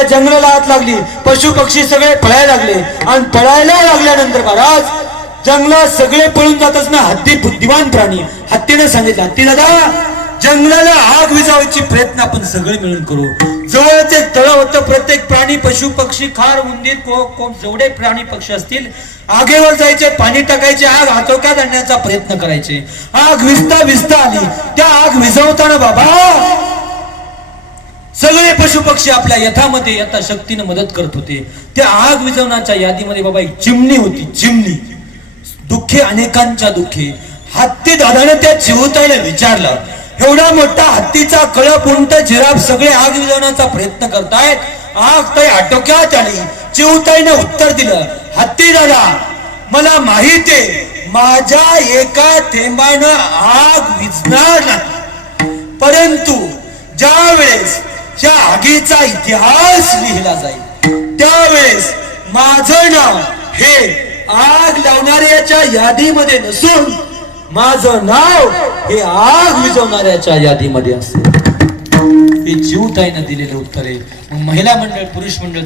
त्या जंगलाला हात लागली, पशु पक्षी सगळे पळायला लागले आणि पळायला लागल्यानंतर महाराज जंगलात सगळे पळून जात असताना हत्ती बुद्धिमान प्राणी, हत्तीने सांगितलं, हत्ती दादा जंगलाला आग विझावायची प्रयत्न आपण सगळे मिळून करू. जवळच एक तळ होतं, प्रत्येक प्राणी पशु पक्षी खार उंदीर जेवढे प्राणी पक्षी असतील आगेवर जायचे, पाणी टाकायचे, आग आटोक्यात आणण्याचा प्रयत्न करायचे. आग विझता विझता आली, त्या आग विझवताना बाबा सगळे पशु पक्षी आपल्या यथामध्ये यथाशक्तीने मदत करत होते. त्या आग विझवण्याच्या यादीमध्ये बाबा एक चिमणी होती, चिमणी. दुःखे अनेकांच्या दुःखे. हत्ती दादाने त्या चिवताईला विचारलं, एवढा मोठा हत्तीचा कळप, उंट, जिराफ सगळे आग विझवण्याचा प्रयत्न करतायत, आग ताई आटोक्यात आली. चिवताईने उत्तर दिलं, हत्ती दादा मला माहिती आहे माझ्या एका थेंबानं आग विझणार नाही, परंतु ज्या वेळेस या आगीचा इतिहास लिहिला जाईल त्यावेळेस माझं नाव हे आग लावणाऱ्याच्या यादीमध्ये नसून माझं नाव हे आग विझवणाऱ्याच्या यादीमध्ये असेल. हे चिवताईनं दिलेलं उत्तर आहे. महिला मंडळ पुरुष मंडळ